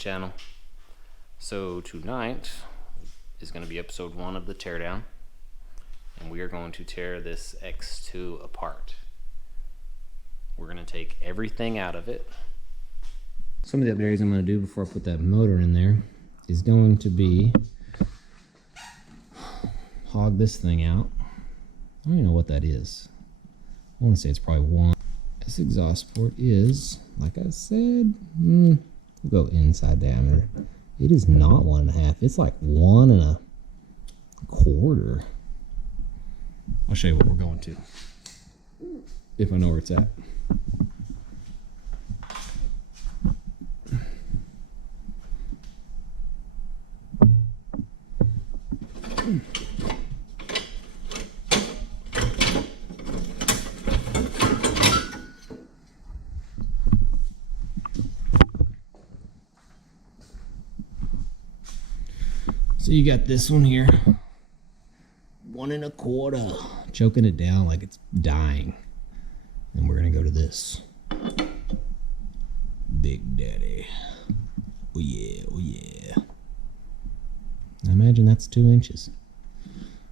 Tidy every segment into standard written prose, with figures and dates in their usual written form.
channel. So tonight is going to be episode 1 of the teardown, and we are going to tear this X2 apart. We're going to take everything out of it. Some of the upgrades I'm going to do before I put that motor in there is going to be hog this thing out. I don't even know what that is. I want to say it's probably 1. This exhaust port is, like I said, we'll go inside diameter. It is not 1.5. It's like 1 1/4. I'll show you what we're going to, if I know where it's at. So you got this one here, 1 1/4, choking it down like it's dying. And we're gonna go to this Big Daddy. Oh yeah, oh yeah. I imagine that's 2 inches.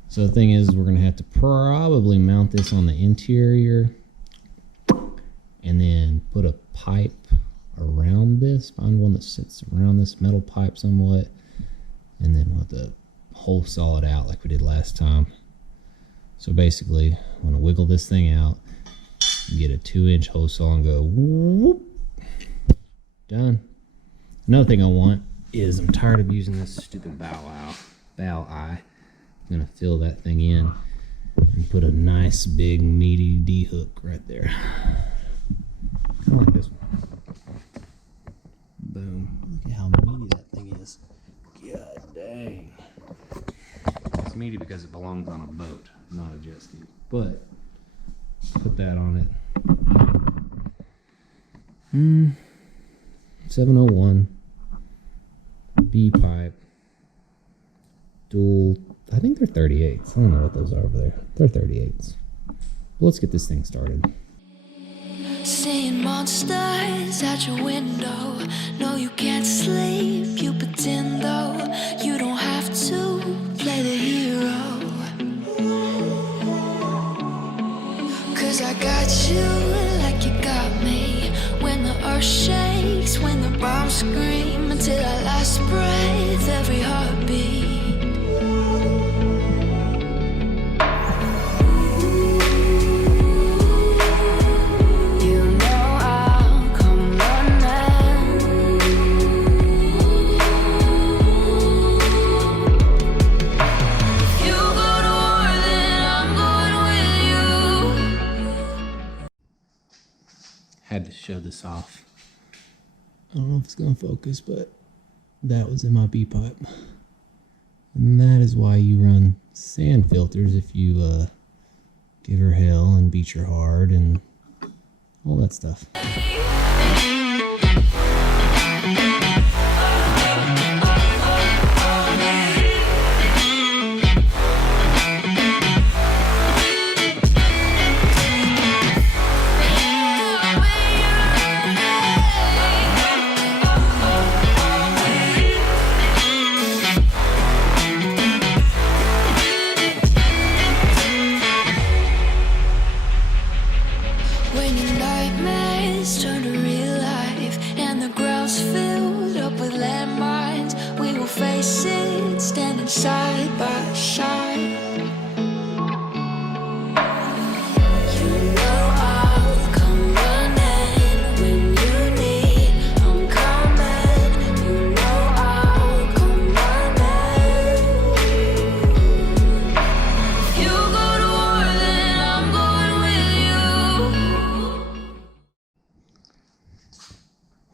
So the thing is, we're gonna have to probably mount this on the interior and then put a pipe around this, find one that sits around this metal pipe somewhat. And then we'll have to hole saw it out like we did last time. So basically, I'm going to wiggle this thing out, get a 2-inch hole saw and go whoop. Done. Another thing I want is, I'm tired of using this stupid bow eye. I'm going to fill that thing in and put a nice big meaty D-hook right there. Kind of like this one. Boom. Look at how meaty that thing is. God dang. It's meaty because it belongs on a boat, not a jet ski. But put that on it. 701 B pipe. Dual, I think they're 38s. I don't know what those are over there. They're 38s. But let's get this thing started. Seeing monsters at your window. No, you can't sleep, you pretend though. You don't have to play the hero. Cause I got you like you got me. When the earth shakes, when the bombs scream, until our last breath, every heartbeat. Had to show this off. I don't know if it's gonna focus, but that was in my B pipe. And that is why you run sand filters if you give her hell and beat her hard and all that stuff. Side by side, you know I'll come running when you need. I'm coming, you know I'll come running. If you go to war, then I'm going with you.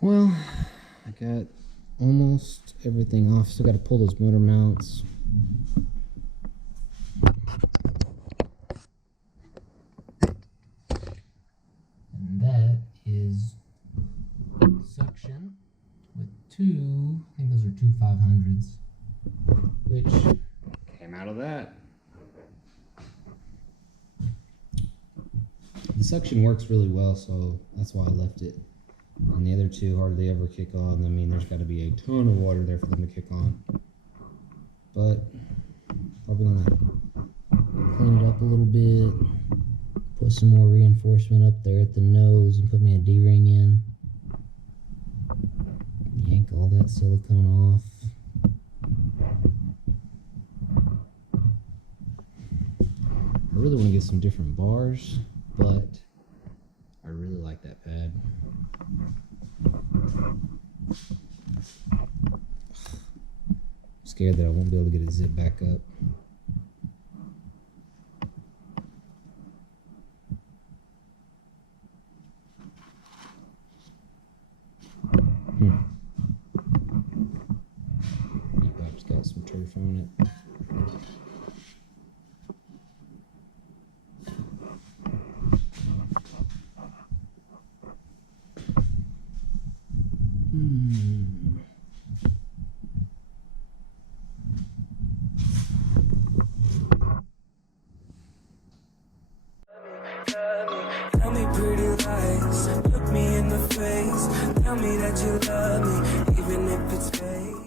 Well, I got almost everything off. Still got to pull those motor mounts. And that is suction with 2, I think those are 2 500s, which came out of that. The suction works really well, so that's why I left it And the other two hardly ever kick on. I mean, there's got to be a ton of water there for them to kick on. But probably gonna clean it up a little bit, put some more reinforcement up there at the nose, and put me a D-ring in. Yank all that silicone off. I really want to get some different bars, but I really like that pad. I'm scared that I won't be able to get it zipped back up. It's got some turf on it. Tell me pretty lies, look me in the face. Tell me that you love me, even if it's fake.